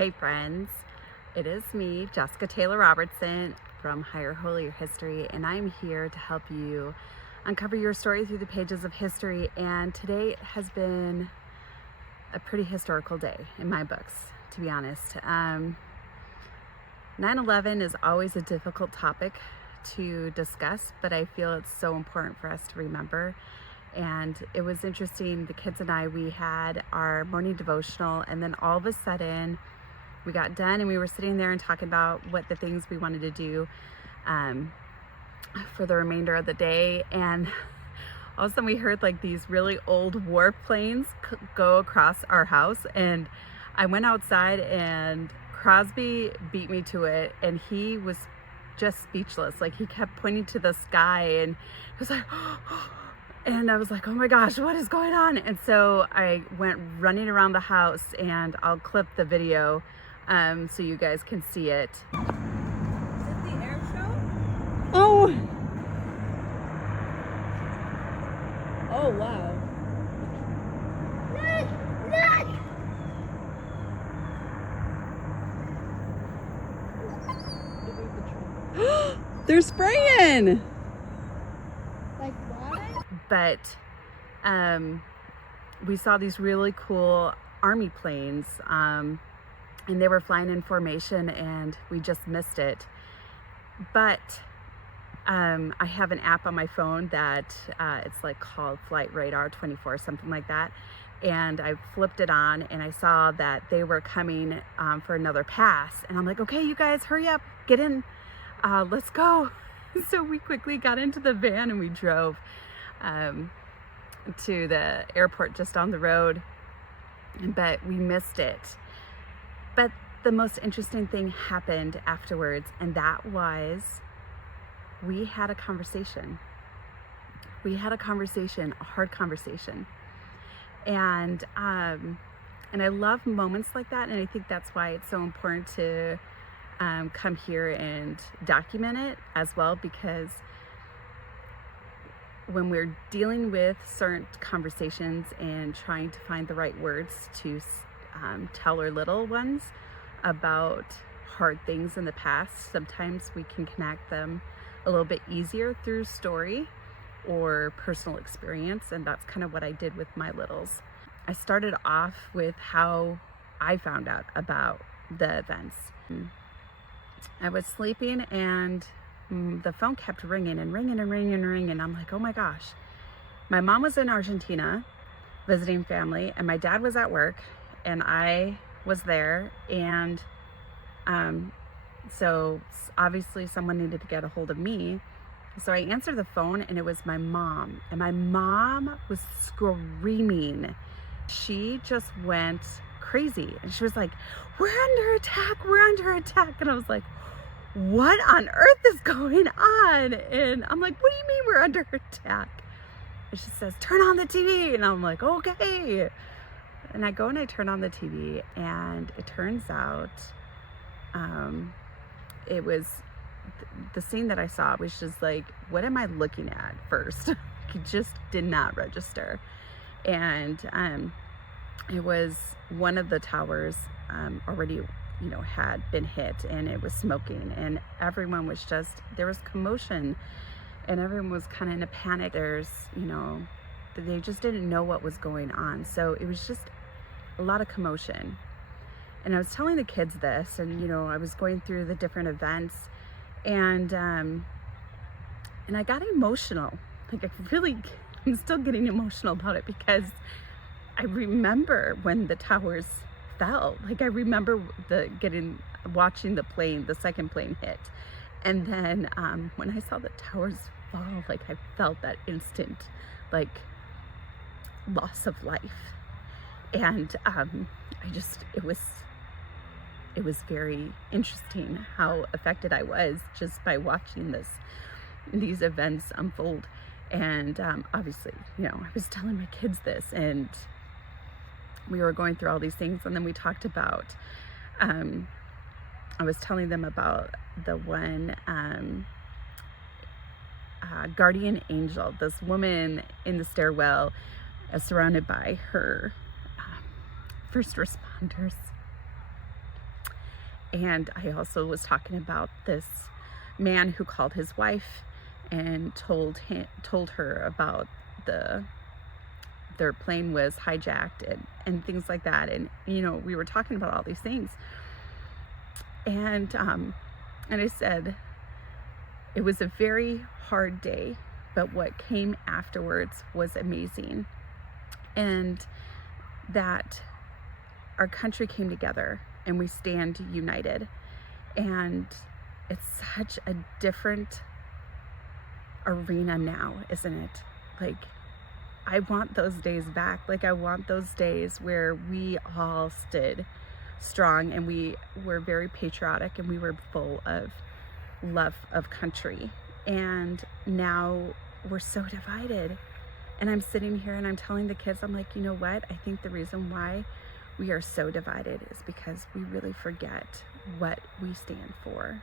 Hey friends, it is me, Jessica Taylor Robertson from Higher Holier History, and I'm here to help you uncover your story through the pages of history. And today has been a pretty historical day in my books, to be honest. 9/11 is always a difficult topic to discuss, but I feel it's so important for us to remember. And it was interesting, the kids and I, we had our morning devotional, and then all of a sudden we got done and we were sitting there and talking about what the things we wanted to do for the remainder of the day. And all of a sudden we heard like these really old warplanes go across our house, and I went outside and Crosby beat me to it, and he was just speechless. Like, he kept pointing to the sky and he was like and I was like, oh my gosh, what is going on? And so I went running around the house, and I'll clip the video so you guys can see it. Is it the air show? Oh! Oh, wow. Look! They're spraying! Like water? But we saw these really cool army planes, and they were flying in formation, and we just missed it. But I have an app on my phone that it's like called Flight Radar 24, something like that. And I flipped it on, and I saw that they were coming for another pass. And I'm like, okay, you guys, hurry up, get in, let's go. So we quickly got into the van and we drove to the airport just on the road, but we missed it. But the most interesting thing happened afterwards, and that was we had a conversation. We had a conversation, a hard conversation. And I love moments like that, and I think that's why it's so important to come here and document it as well, because when we're dealing with certain conversations and trying to find the right words to tell our little ones about hard things in the past, sometimes we can connect them a little bit easier through story or personal experience, and that's kind of what I did with my littles. I started off with how I found out about the events. I was sleeping, and the phone kept ringing and ringing and ringing and ringing. And I'm like, oh my gosh. My mom was in Argentina visiting family, and my dad was at work, and I was there. And so obviously someone needed to get a hold of me. So I answered the phone, and it was my mom. And my mom was screaming. She just went crazy. And she was like, we're under attack, we're under attack. And I was like, what on earth is going on? And I'm like, what do you mean we're under attack? And she says, turn on the TV. And I'm like, okay. And I go and I turn on the TV, and it turns out it was the scene that I saw was just like, what am I looking at first? It just did not register. And it was one of the towers already had been hit, and it was smoking, and everyone was just, there was commotion, and everyone was kind of in a panic. They just didn't know what was going on. So it was just a lot of commotion. And I was telling the kids this, and I was going through the different events, and I got emotional. Like, I'm still getting emotional about it, because I remember when the towers fell. Like, I remember watching the second plane hit. And then when I saw the towers fall, like, I felt that instant, like, loss of life. And it was very interesting how affected I was just by watching these events unfold. And obviously, I was telling my kids this, and we were going through all these things. And then we talked about, I was telling them about the one guardian angel, this woman in the stairwell surrounded by her first responders. And I also was talking about this man who called his wife and told her about their plane was hijacked and things like that. And we were talking about all these things. And I said it was a very hard day, but what came afterwards was amazing. And that our country came together and we stand united. And it's such a different arena now, isn't it? Like, I want those days back. Like, I want those days where we all stood strong and we were very patriotic and we were full of love of country. And now we're so divided. And I'm sitting here and I'm telling the kids, I'm like, you know what? I think the reason why we are so divided is because we really forget what we stand for.